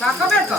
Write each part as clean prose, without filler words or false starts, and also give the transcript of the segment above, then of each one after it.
ಸಾಕಬೇಕಾ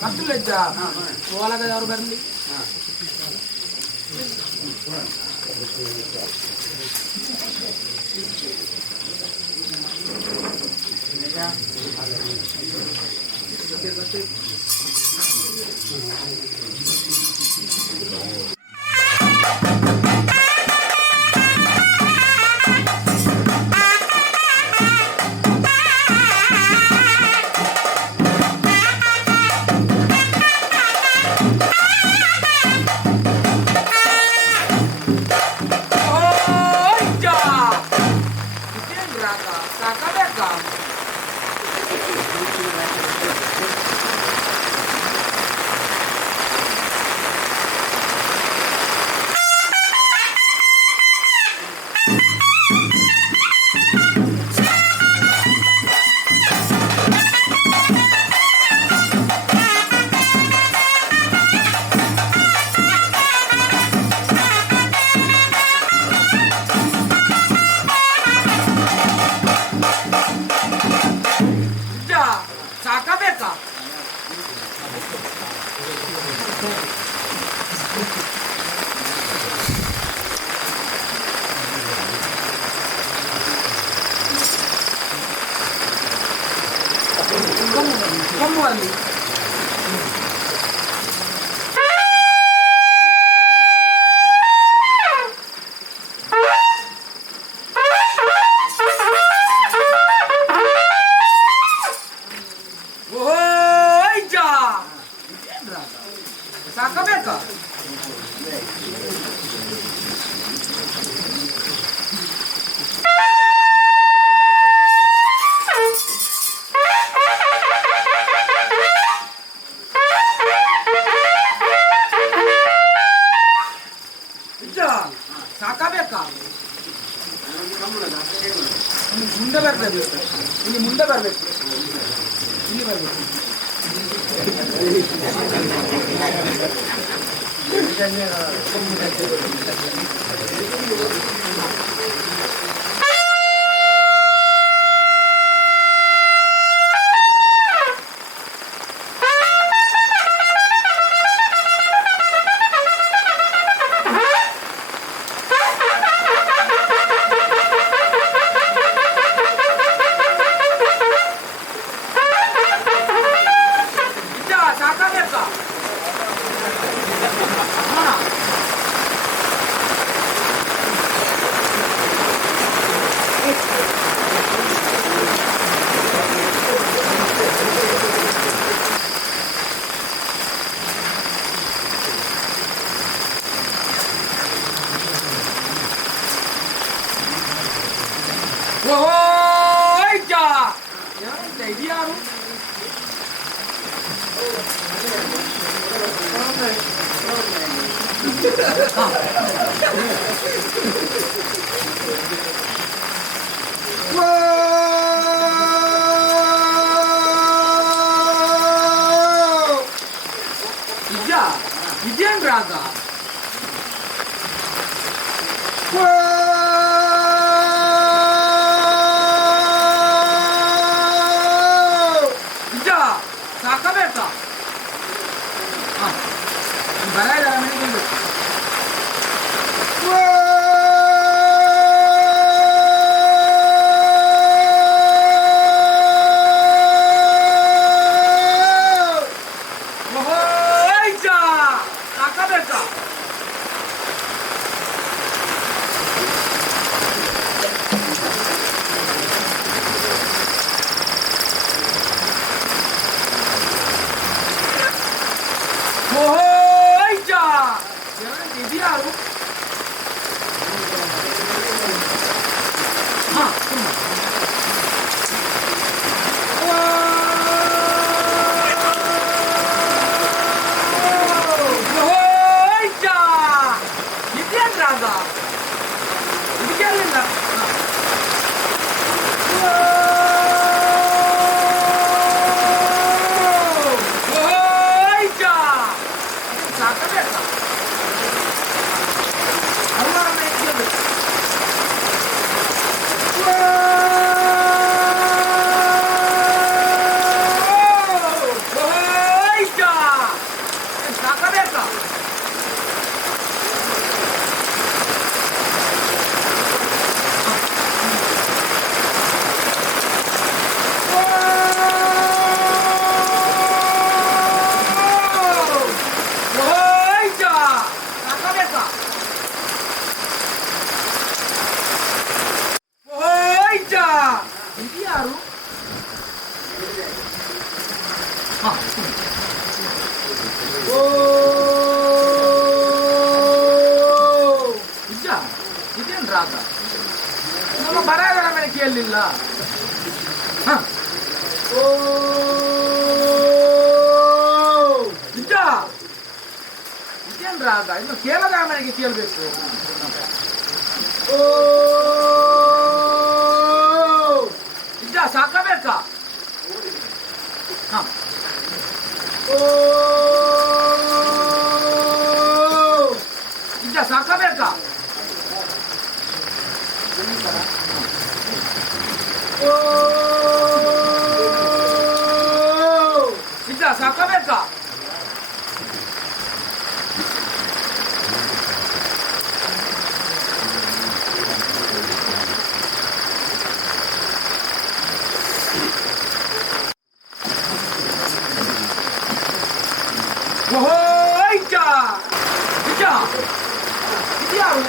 ಕತ್ತಲೆಜ್ಜ ಒಳಗದವರು ಬರಲಿ. ಸಾಕಬೇಕಾ ಸಾಕಬೇಕಾ ಮುಂದೆ ಬರಬೇಕು, ಇಲ್ಲಿ ಮುಂದೆ ಬರಬೇಕು, ಇಲ್ಲಿ ಬರಬೇಕು. ಇನ್ನು ಕೇಳದ ಮನೆಗೆ ಕೇಳಬೇಕು. ಓ ಇದ್ದ ಸಾಕಬೇಕಾ? ಹ ಓ ಇದ್ದ ಸಾಕಬೇಕಾ? ಓ ಇದ್ದ ಸಾಕಬೇಕಾ? ಇದ್ಯಾರು?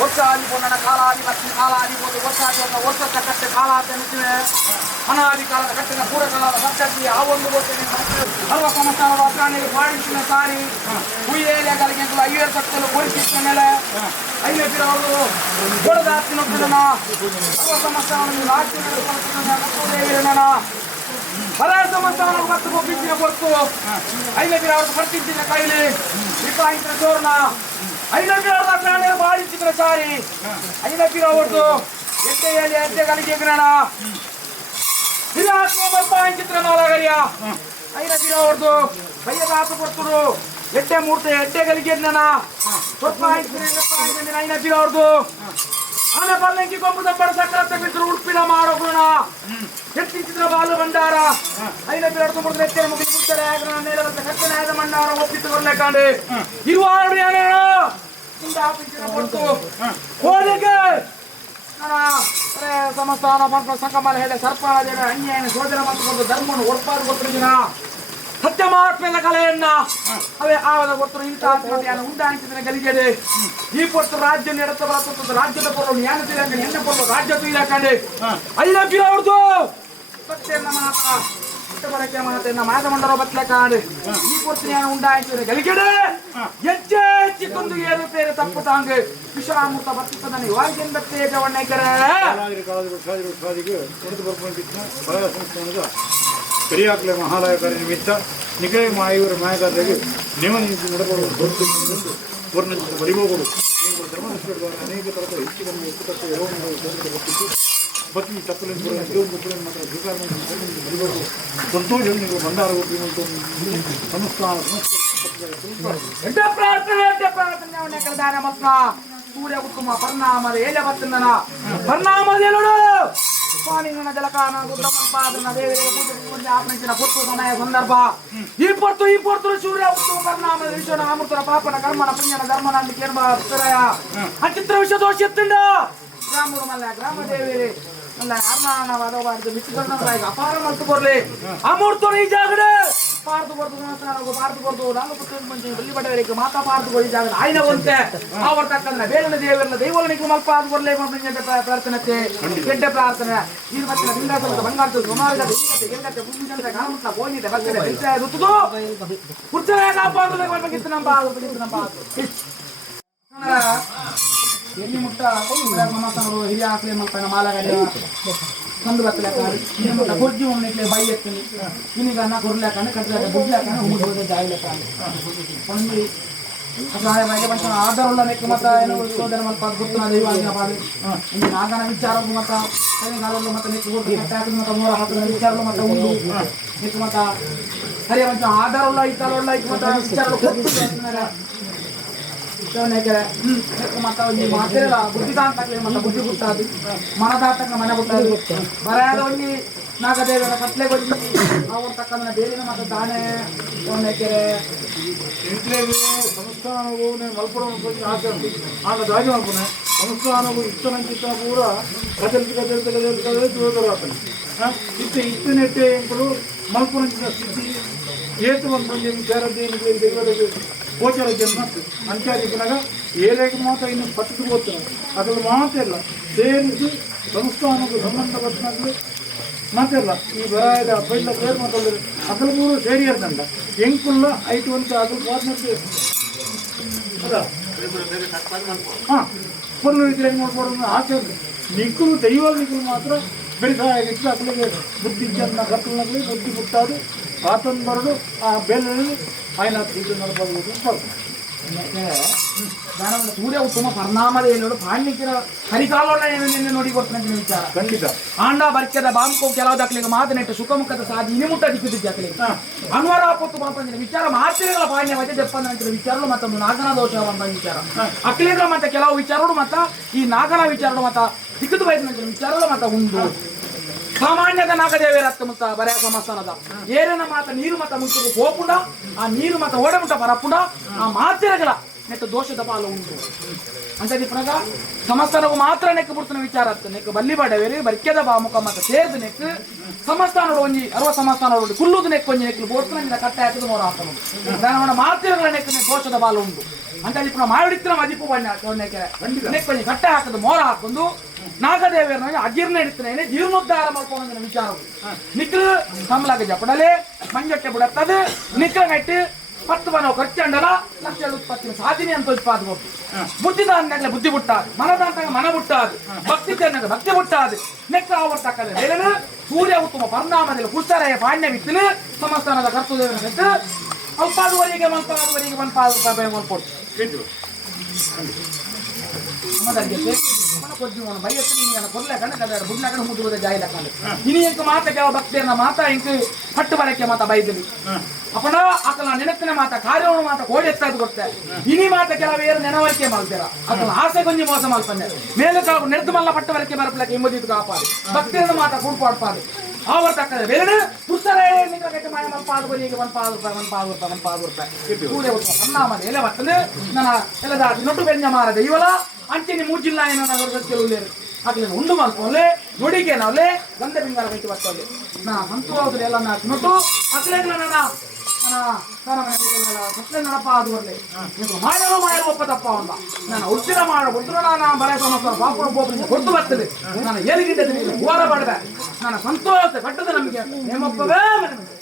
ವರ್ಷಾದಿ ಪೊನ್ನನ ಕಾಲಾದಿ ಲಕ್ಷ್ಮಿ ಕಾಲಾದಿ ಬೋದು ವರ್ಷಾದಿ ವರ್ಷದ ಕಟ್ಟೆ ಕಾಲಾದಿ ಎನ್ನುತ್ತೇವೆ. ಅನಾದಿ ಕಾಲದ ಕಟ್ಟಿನ ಪೂರಕಾಲದ ಪದ್ಧತಿ ಆ ಒಂದು ಗೊತ್ತಿನ ಸರ್ವ ಸಂಸ್ಥಾನದ ಪ್ರಾಣಿಗೆ ಪಾಡಿಸಿನ ಸಾರಿ ಹುಯ್ಯೇಲೆಗಳಿಗೆ ಅಯ್ಯರ್ ಸತ್ತಲು ಕೋರಿಸಿದ ಮೇಲೆ ಐನವರು ದೊಡ್ಡದಾಸ್ತಿ ನೊಪ್ಪದನ ಸರ್ವ ಸಂಸ್ಥಾನವನ್ನು ಲಾಸ್ತಿನ ಹಲವಾರು ಸಂಸ್ಥಾನವನ್ನು ಮತ್ತು ಒಪ್ಪಿಸಿನ ಕೊಟ್ಟು ಐನವರ ಅವ್ರದ್ದು ಬರ್ತಿದ್ದಿನ ಕೈಲಿ ವಿಪಾಯಿಸಿನ ತೋರಣ ಐನವರ ಪ್ರಾಣಿಯ ಬಾಳಿಸಿದ ಸಾರಿ ಐನವರ ಅವ್ರದ್ದು ಎಟ್ಟೆಯಲ್ಲಿ ಅಡ್ಡೆಗಳಿಗೆ ಗಿರಣ ಚಿತ್ರ ಮಾಲಾಗರಿಯ ಐನ ದಿನ ಹೊಡೆದು ಬಯ್ಯದ ಹಾತು ಕೊಡ್ತರು ಎಡ್ಡೆ ಮೂರ್ತಿ ಎಡ್ಡೆ ಗಲಿಗೆ ಸ್ವಲ್ಪ ಐನ ದಿನ ಹೊಡೆದು ಆನೆ ಪಲ್ಲಂಕಿ ಕೊಂಬು ದಬ್ಬರ ಸಕ್ಕರತ್ತೆ ಬಿದ್ರು ಉಡುಪಿನ ಮಾಡೋ ಗುಣ ಎತ್ತಿನ ಬಾಲು ಭಂಡಾರ ಐನ ಬಿಡೋದು ಮುಡಿದ್ರೆ ಎತ್ತಿನ ಮುಗಿ ಮುಡ್ತಾರೆ ಮೇಲೆ ಕಟ್ಟನೆ ಆದ ಮಂಡಾರ ಒಪ್ಪಿಟ್ಟು ಬರ್ಲೇಕಾಂಡೆ ಇರುವಾರು ಏನೇನು ಕೊಡ್ತು ಹೋಲಿಗೆ ಸಮಸ್ತಾನ ಸಂಕಮಲ ಹೇಳಿ ಸರ್ಪಾಳ ಅನ್ಯಾಯ ಶೋಧನ ಮತ್ತು ಧರ್ಮವನ್ನು ಒಟ್ಪಾಡು ಕೊಟ್ಟಿನ ಸತ್ಯ ಮಹಾತ್ಮೆಯ ಕಲೆಯನ್ನ ಅವೇ ಆವದ ಕೊಟ್ಟರು ಇಂಥ ಉಂಟಾಣಿಸಿದ ಗಲಿಗೆದೆ ಈ ಕೊಟ್ಟು ರಾಜ್ಯ ನೆಡತ ಬರುತ್ತದೆ ರಾಜ್ಯದ ಪೊರ್ಲು ಯಾನ ತೀರಾಕ ಎಣ್ಣೆ ಪೊರ್ಲು ರಾಜ್ಯ ತೀರಾಕಂಡೆ ಐಲಭ್ಯ ಅವ್ರದ್ದು ಸತ್ಯನ್ನ ಮಾತ ಬರಕ್ಕೆ ಮಾತೆನ್ನ ಮಾತ ಮಂಡರ ಬತ್ಲಕಾಂಡೆ ಈ ಕೊಟ್ಟು ಯಾನ ಉಂಟಾಣಿಸಿದ ಗಲಿಗೆಡೆ ಹೆಜ್ಜೆ ಹೆಚ್ಚಿಕೊಂಡು ಏರು ಬೇರೆ ತಪ್ಪು ತಾಂಗೆ ವಿಶ್ರಾಮೃತ ಬರ್ತದನ್ನ ಇವಾಗಿಂದ ತೇಜವಣ್ಣಕರ பெரியாக்களை மகாலயக்கார நிமித்த நிகழ மாயூர் மாயக்காரರಿಗೆ ನೇಮ ನೀತಿ ನಡೆದುಕೊಂಡು ವರ್ಣ ಬರಿಬೋಗುವುದು ಧರ್ಮದೃಷ್ಟಿಯ ಅನೇಕ ಥರದ ಹೆಚ್ಚಿನ ಒಪ್ಪುತಕ್ಕ ಎರಡೂ ಬತ್ತಿ ತಪ್ಪಲಿನ ದೇವರು ಮಾತ್ರ ಸ್ವೀಕಾರ ಬರಿಬೋದು ಸಂತೋಷ ನೀವು ಭಂಡಾರ ಸಂಸ್ಥಾನ ಸೂರ್ಯ ಉತ್ತಮ ಪರಿಣಾಮದ ಏಲೆ ಬತ್ತನ ಪರಿಣಾಮದ ನೋಡು ಸ್ವಾಮಿ ನನ್ನ ಜಲಕಾನ ಗುಡ್ಡಮಂಪಾದನ ದೇವರಿಗೆ ಪೂಜೆ ಆಪಣಿಸಿನ ಪೊತ್ತು ಸಮಯ ಸಂದರ್ಭ ಈ ಪೊತ್ತು ಸೂರ್ಯ ಉತ್ತಮ ಪರಿಣಾಮದ ವಿಶ್ವನ ಅಮೃತರ ಪಾಪನ ಕರ್ಮನ ಪುಣ್ಯನ ಧರ್ಮನಲ್ಲಿ ಕೇರ್ಮ ಪುರಶಾರಯ ಅಚಿತ್ರ ವಿಷ ದೋಷ ಎತ್ತಿಂಡ ಗ್ರಾಮರು ಮಲ್ಲ ಗ್ರಾಮ ದೇವಿರಿ ಅಲ್ಲ ಅರ್ನಾನವಾದವಾಡಿದ ಮಿಚ್ಚಿಕೊಂಡಾಗ ಅಪಾರ ಮಲ್ತು ಬರ್ಲಿ ಅಮೂರ್ತರು ಈ ಜಾಗಡೆ ಪಾರ್ದು ಬರ್ದು ಪಾರ್ದು ಬರ್ದು ನಾನು ಮುಂಚೆ ಬಲ್ಲಿ ಬಡವರಿಗೆ ಮಾತಾ ಪಾರ್ದು ಈ ಜಾಗದ ಆಯ್ನ ಒಂತೆ ಅವರ ತಕ್ಕಂದ್ರೆ ಬೇಗನೆ ದೇವರನ್ನ ದೈವನಿಗೆ ಮಲ್ಪಾದು ಬರ್ಲೇ ಪ್ರಾರ್ಥನೆ ಗೆಡ್ಡೆ ಪ್ರಾರ್ಥನೆ ಇದು ಮತ್ತೆ ಲಿಂಗಾಸದ ಬಂಗಾರದ ಸುಮಾರು ಗೆಲ್ಲತ್ತೆ ಮುಂಜಾನೆ ಕಾಣುತ್ತ ಹೋಗಿದೆ ಬರ್ತದೆ ಬೆಲ್ತೆ ಋತುದು ಪುರುಷರಾಯ ಕಾಪಾಡುವುದಕ್ಕೆ ನಮ್ಮ ಎಲ್ಲಿ ಮುಟ್ಟ ಮನಸ್ಸನ್ನು ಹಿರಿಯ ಆಕಲೆ ಮಲ್ಪನ ಮಾಲಗಡೆ ಕಂಡು ಬತ್ತಲಾಕ ಇಲ್ಲಿ ಮುಟ್ಟ ಕೊರ್ಜಿ ಒಮ್ಮೆ ಬೈ ಎತ್ತೀನಿ ಇನ್ನೀಗ ಅನ್ನ ಕೊರ್ಲಾಕ ಕಟ್ಟಲಾಕ ಬುಡ್ಲಾಕ ಹುಡುಗ ಜಾಯ್ಲಾಕ ಒಂದು ಅಭಿಪ್ರಾಯ ಬಗ್ಗೆ ಬಂದ ಆಧಾರವುಳ್ಳ ನೆಕ್ಕ ಮತ ಏನು ಸೋದರ ಮಲ್ಪ ಗುರ್ತನ ದೈವಾಜ್ಞ ಪಾಡು ಇನ್ನು ನಾಗನ ವಿಚಾರವು ಮತ ಕೈಗಾಲಲ್ಲೂ ಮತ್ತೆ ನೆಕ್ಕ ಕೊಟ್ಟು ಕಟ್ಟಾಕಿದ ಮತ ಮೂರ ಹಾಕಿದ ವಿಚಾರಗಳು ಮತ ಉಂಟು ನೆಕ್ಕ ಮತ ಸರಿಯ ಬಂದ ಆಧಾರವುಳ್ಳ ಇತ್ತಾರವುಳ್ಳ ಇಕ್ಕ ಮತ ವಿಚಾರಗಳು ಮತ್ತ ಮಾತಿರಲ್ಲ ಬುದ್ಧಿದಾಂತಕ್ಕೆ ಮತ್ತ ಬುದ್ಧಿ ಬಿಟ್ಟಾದು ಮನದಾಟಕ್ಕೆ ಮನೆ ಬಿಟ್ಟದು ಬರೆಯಾದ ಒಂದು ನಾಗದೇವರ ಕತ್ಲೆ ಕೊಟ್ಟು ಅವ್ರ ತಕ್ಕಂದ್ರೆ ಬೇಲಿನ ಮತ್ತೆ ತಾನೇ ಕೆರೆ ಇಂಟ್ಲೇಗೆ ಸಂಸ್ಥಾನವು ಮಲ್ಪಡ ಆಚರಣೆ ಆಗ ದಾರಿ ಮಾಡ್ಕೊನೆ ಸಂಸ್ಥಾನವು ಇಷ್ಟನಂಚಿತ್ತ ಪೂರ ಕದಲ್ತಿ ದೂರದರಾತನೆ ಇತ್ತನೆಟ್ಟೆ ಎಂಕಲು ಮಲ್ಪುರಂಚಿನ ಸ್ಥಿತಿ ಏತು ಒಂದು ವಿಚಾರದ್ದೇನಿದೆ ದೈವದ ಗೋಚರ ಜನ್ಮ ಅಂತ್ಯಾದಿನಾಗ ಏರಿಯಾಗೆ ಮಾತ್ರ ಇನ್ನು ಪತ್ತು ಓದ್ತಾರೆ ಅದ್ರಲ್ಲಿ ಮಾತ್ರ ಇಲ್ಲ ಸೇರಿಸಿ ಸಂಸ್ಥಾನಕ್ಕೆ ಸಂಬಂಧಪಟ್ಟನಾಗಲಿ ಮಾತೆಲ್ಲ ಈ ಬರಾಯದ ಬೈಲ ಬೇರೆ ಮಾತಾಡಿದ್ರೆ ಅಕಲ್ ಮೂರು ಸೇರಿ ಇರ್ತಂಡ ಎಂಕುಲ್ಲ ಐಟು ಅಂತ ಅದ್ರ ಪಾರ್ಟ್ನರ್ಶಿಪ್ ಅದ ಹಾಂ ಪೊರ್ಲು ಇದ್ರೆ ಹೆಂಗೆ ನೋಡ್ಕೊಡೋದು ಆಸೆ ಉಂಟು ನಿಕ್ಕಲು ದೈವ ನಿಕ್ಕಲು ಮಾತ್ರ ಬೆಳೆಸಾಗಿತ್ತು ಅಕಲಿಗೆ ಬುದ್ಧಿ ಜನ ಕತ್ತಲಾಗಲಿ ಬುದ್ಧಿ ಮುಟ್ಟಾದು ಆತನ ಬರಡು ಆ ಬೇಲಲ್ಲಿ ಆಯ್ನ ಇದು ನಡ್ಬೋದು ಸೂರ್ಯ ಉತ್ತಮ ಪರಿಣಾಮದ ಏನು ಪಾಂಡಿಕ್ಯರ ಹರಿಕಾಲೋಳ ಏನು ನಿನ್ನೆ ನೋಡಿ ಕೊಡ್ತಾನೆ ವಿಚಾರ ಖಂಡಿತ ಆಂಡ ಬರ್ಕದ ಬಾಂಕೋ ಕೆಲವು ದಾಖಲೆಗೆ ಮಾತನೆಟ್ಟು ಸುಖಮುಖದ ಸಾಧಿ ಇನಿಮುಟ್ಟ ದಿಕ್ಕಿದ್ದ ದಾಖಲೆ ಅನ್ವರ ಪೊತ್ತು ಬಂದ ವಿಚಾರ ಮಾತಿರಗಳ ಪಾಣ್ಯ ಮತ್ತೆ ಜಪ್ಪಂತ ವಿಚಾರಗಳು ಮತ್ತೊಂದು ನಾಗನ ದೋಷ ಬಂದ ವಿಚಾರ ಅಕ್ಲಿಗಳ ಮತ್ತೆ ಕೆಲವು ವಿಚಾರಗಳು ಮತ್ತ ಈ ನಾಗನ ವಿಚಾರಗಳು ಮತ್ತ ದಿಕ್ಕದ ಬಯಸಿನ ವಿಚಾರಗಳು ಮತ್ತ ಉಂಟು ಸಾಮಾನ್ಯದ ನಾಗದೇವರತ್ತ ಮುತ್ತ ಬರೆಯ ಸಮಸ್ಥಾನದ ಏರಿನ ಮಾತ ನೀರು ಮತ ಮುಚ್ಚು ಹೋಪುಂಡ ಆ ನೀರು ಮತ ಓಡಮುಟ್ಟ ಬರಪುಂಡ ಆ ಮಾತಿರಗಳ ನೆಕ್ಕ ದೋಷದ ಪಾಲು ಉಂಟು ಅಂತ ದಿಪ್ಪನಾಗ ಸಮಸ್ಥಾನವು ಮಾತ್ರ ನೆಕ್ಕ ಬಿಡ್ತಾನೆ ವಿಚಾರ ನೆಕ್ಕ ಬಲ್ಲಿ ಬಡವೇರಿ ಬರ್ಕೆದ ಬಾಮುಖ ಮತ ಸೇರ್ದು ನೆಕ್ ಸಮಸ್ಥಾನಗಳು ಒಂಜಿ ಅರ್ವ ಸಮಸ್ಥಾನಗಳು ಕುಲ್ಲುದು ನೆಕ್ ಒಂಜಿ ನೆಕ್ಕಲು ಬೋಡ್ತಾನೆ ಕಟ್ಟೆ ಹಾಕಿದ ಮೋರ ಹಾಕೋದು ಮಾತಿರಗಳ ನೆಕ್ಕ ದೋಷದ ಪಾಲು ಉಂಟು ಅಂತ ದಿಪ್ಪನ ಮಾಡಿತ್ರ ಮದಿಪು ಬಣ್ಣ ನೆಕ್ ಒಂಜಿ ಕಟ್ಟೆ ಹಾಕದು ಮೋರ ಹಾಕೊಂಡು ನಾಗದೇವರನ್ನ ಅಜೀರ್ಣ ಇಡ್ತಾನೆ ಜೀರ್ಣೋದ್ಧಾರ ಮಾಡ್ಕೊಂಡ ವಿಚಾರ ನಿಕ್ಲು ಕಮಲಾಗ ಜಪಡಲೆ ಮಂಜಟ್ಟೆ ಬಿಡತ್ತದು ನಿಕ್ಲ ನೆಟ್ಟು ಪತ್ತು ಬನ ಖರ್ಚಂಡಲ ಲಕ್ಷ ಉತ್ಪತ್ತಿನ ಸಾಧನೆ ಅಂತ ಉತ್ಪಾದ ಹೋಗ್ತು ಬುದ್ಧಿದಾನ್ಯಾಗಲೇ ಬುದ್ಧಿ ಬಿಟ್ಟಾದು ಮನದಾಂತಾಗ ಮನ ಬಿಟ್ಟಾದು ಭಕ್ತಿ ತನ್ನಾಗ ಭಕ್ತಿ ಬಿಟ್ಟಾದು ನೆಕ್ಕ ಅವರ ತಕ್ಕಲೆ ಹೇಳಲು ಸೂರ್ಯ ಉತ್ತಮ ಪರಿಣಾಮದಲ್ಲಿ ಪುರುಷರಾಯ ಪಾಣ್ಯವಿತ್ತಿನ ಸಮಸ್ಥಾನದ ಕರ್ತದೇವನ ನೆಟ್ಟು ಅಲ್ಪಾದುವರೆಗೆ ಮಲ್ಪಾದುವರೆಗೆ ಮಲ್ಪಾದು ಮಲ್ಪಡ್ತು ಕೊಜ್ಜು ಬೈಯತ್ತು ನೀನು ಕೊರ್ಲೆ ಕಣ್ಣ ಕದ ಬುಡ್ಲ ಕಡೆ ಮುದ್ದುವುದ ಜಾಯಿದ ಕಾಲ ಇನಿ ಎಂಕ ಮಾತ ಕೆಲವ ಭಕ್ತಿಯನ್ನ ಮಾತ ಇಂಕ ಪಟ್ಟು ಬರಕ್ಕೆ ಮಾತ ಬೈದಲ್ಲಿ ಅಪ್ಪನ ಆಕಲ ನೆನಪಿನ ಮಾತ ಕಾರ್ಯವನ್ನು ಮಾತ ಕೋಡಿ ಎತ್ತಾದು ಕೊಡ್ತೆ ಇನಿ ಮಾತ ಕೆಲವೇರು ನೆನವರಿಕೆ ಮಾಡ್ತೀರ ಆಕಲ ಆಸೆ ಕೊಂಚಿ ಮೋಸ ಮಾಡ್ತಾನೆ ಮೇಲೆ ಕಾಲ ನೆನೆದು ಮಲ್ಲ ಪಟ್ಟು ಬರಕ್ಕೆ ಬರಪ್ಲಕ್ಕೆ ಎಂಬುದಿದ್ದು ಕಾಪಾಡಿ ಭಕ್ತಿಯನ್ನು ಮಾತ ಕೂಡ್ಪಾಡ್ಪಾಡಿ ಆವರ ತಕ್ಕದ ಬೇರೆ ಪುರುಷರೇ ನಿಮಗೆ ಮಾಯ ಮಲ್ಪಾದುವರಿಗೆ ₹1 ಕೂಡೆ ಸನ್ನಾಮದ ಎಲೆ ಬರ್ತದೆ ನನ್ನ ಎಲ್ಲದ ನೊಟ್ಟು ಬೆಂಜ ಮಾರದ ಇವಲ ಅಂಚಿನಿ ಮೂಜಿಲ್ಲ ಏನೋ ಕೆಲವು ಅಕ್ಲೆ ಉಂಡು ಮಲ್ಪೋಲೆ ನುಡಿಗೆ ನಾವಲೆ ಗಂಧ ಬಿಂಗಾರ ಕೈತಿ ಬರ್ತದೆ ನಾ ಸಂತೋಷದಲ್ಲಿ ಎಲ್ಲ ನಾ ನೋಟು ಅಕ್ಲೆ ನನ್ನ ಸತ್ಲೆ ನಡಪ ಅದು ಬರಲಿ ಮಾಡಲು ಒಪ್ಪದಪ್ಪ ಅಂತ ನಾನು ಉಚ್ಚಿರ ಮಾಡಬಹುದು ನಾನು ಬರ ಸಮಸ್ಯೆ ಪಾಪುರ ಗೋಪುರ ಕೊಟ್ಟು ಬರ್ತದೆ ನಾನು ಏರಿಗಿಂತ ಹೋರ ಮಾಡಿದೆ ನಾನು ಸಂತೋಷ ಕಟ್ಟದ ನಮಗೆ ನೇಮಪ್ಪವೇ ನಮಗೆ